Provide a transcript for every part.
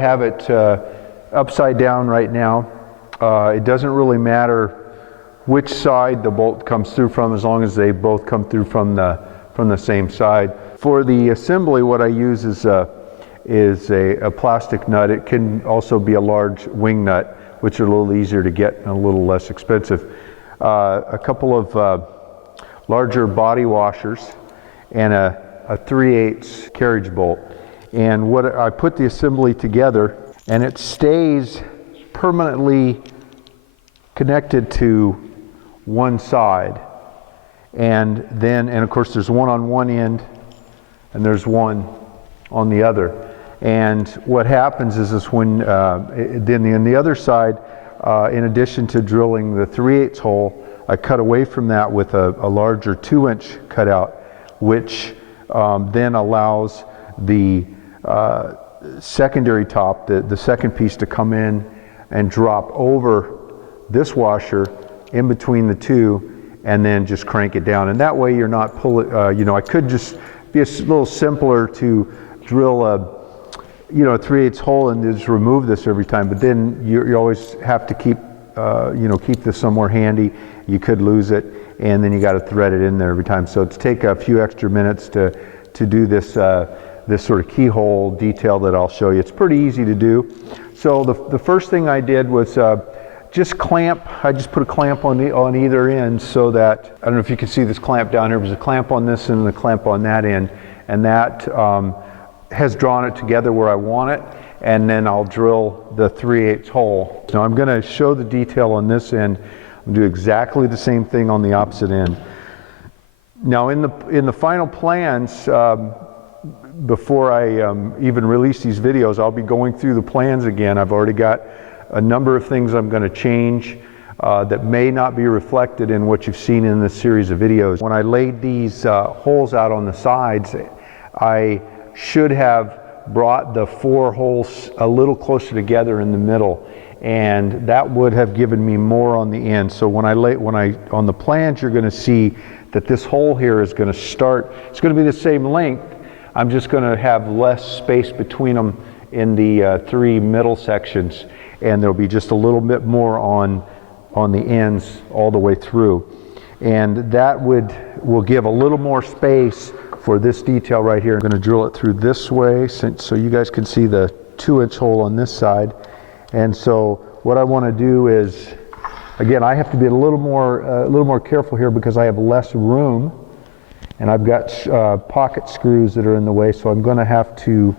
have it upside down right now. It doesn't really matter which side the bolt comes through from, as long as they both come through from the same side. For the assembly, what I use is a plastic nut. It can also be a large wing nut, which are a little easier to get and a little less expensive. A couple of larger body washers and a 3/8 carriage bolt. And what I put the assembly together, and it stays permanently connected to one side. And of course there's one on one end and there's one on the other. And what happens is when then on the other side, in addition to drilling the 3/8 hole, I cut away from that with a larger 2-inch cutout, which then allows the secondary top, the second piece, to come in and drop over this washer in between the two, and then just crank it down. And that way you're not pulling, I could just be a little simpler to drill a 3/8 hole and just remove this every time, but then you always have to keep this somewhere handy. You could lose it, and then you got to thread it in there every time. So to take a few extra minutes to do this sort of keyhole detail that I'll show you. It's pretty easy to do. So the first thing I did was just clamp. I just put a clamp on either end, so that, I don't know if you can see this clamp down here. There's a clamp on this end and a clamp on that end, and that has drawn it together where I want it. And then I'll drill the 3/8 hole. Now I'm going to show the detail on this end. I'll do exactly the same thing on the opposite end. Now in the final plans, before I even release these videos, I'll be going through the plans again. I've already got a number of things I'm going to change that may not be reflected in what you've seen in this series of videos. When I laid these holes out on the sides, I should have brought the 4 holes a little closer together in the middle, and that would have given me more on the end. So on the plans, you're going to see that this hole here is going to start, it's going to be the same length. I'm just going to have less space between them in the 3 middle sections, and there'll be just a little bit more on the ends all the way through. And that will give a little more space for this detail right here. I'm going to drill it through this way so you guys can see the 2-inch hole on this side. And so what I want to do is, again, I have to be a little more careful here because I have less room, and I've got pocket screws that are in the way, so I'm going to have to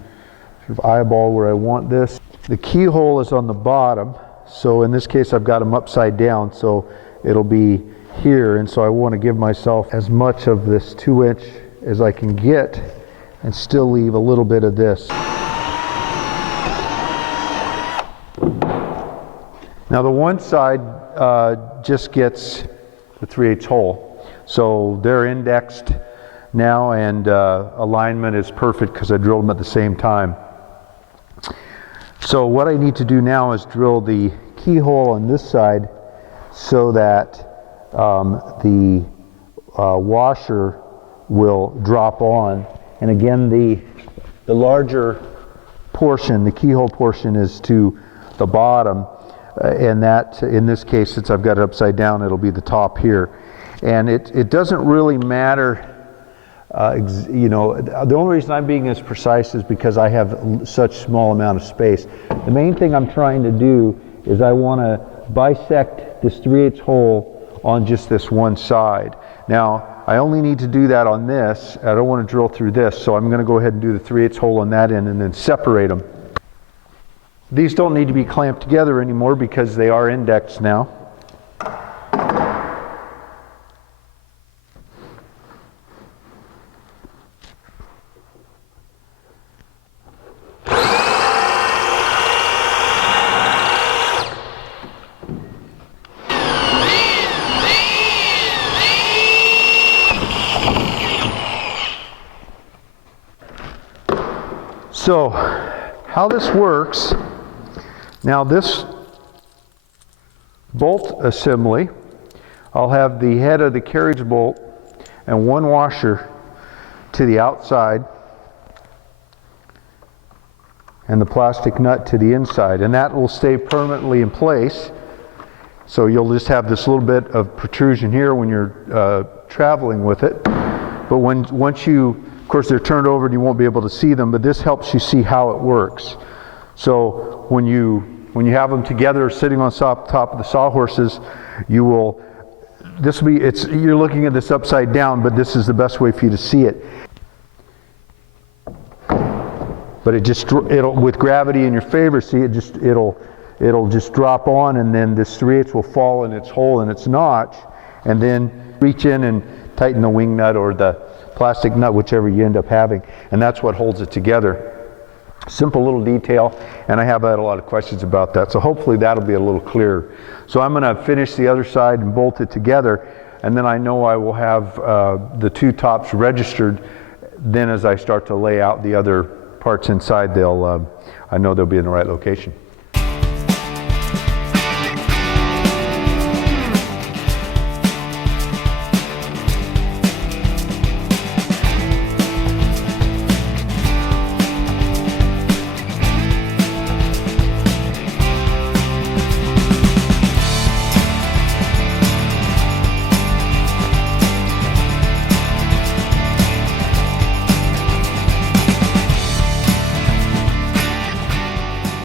sort of eyeball where I want this. The keyhole is on the bottom, so in this case I've got them upside down, so it'll be here, and so I want to give myself as much of this 2-inch as I can get and still leave a little bit of this. Now the one side just gets the 3/8 hole, so they're indexed now, and alignment is perfect because I drilled them at the same time. So what I need to do now is drill the keyhole on this side so that the washer will drop on. And again, the larger portion, the keyhole portion, is to the bottom, and that, in this case, since I've got it upside down, it'll be the top here. And it doesn't really matter, the only reason I'm being as precise is because I have such small amount of space. The main thing I'm trying to do is I want to bisect this 3/8 hole on just this one side. Now, I only need to do that on this. I don't want to drill through this, so I'm going to go ahead and do the 3/8 hole on that end and then separate them. These don't need to be clamped together anymore because they are indexed now. So, how this works, now this bolt assembly, I'll have the head of the carriage bolt and one washer to the outside, and the plastic nut to the inside, and that will stay permanently in place. So you'll just have this little bit of protrusion here when you're traveling with it. But once you, of course they're turned over and you won't be able to see them, but this helps you see how it works. So when you have them together sitting on top of the sawhorses, you will, you're looking at this upside down, but this is the best way for you to see it. But it'll, with gravity in your favor, see, it'll just drop on, and then this 3/8 will fall in its hole in its notch, and then reach in and tighten the wing nut or the plastic nut, whichever you end up having, and that's what holds it together. Simple little detail, and I have had a lot of questions about that, so hopefully that'll be a little clearer. So I'm going to finish the other side and bolt it together, and then I know I will have the two tops registered. Then as I start to lay out the other parts inside, I know they'll be in the right location.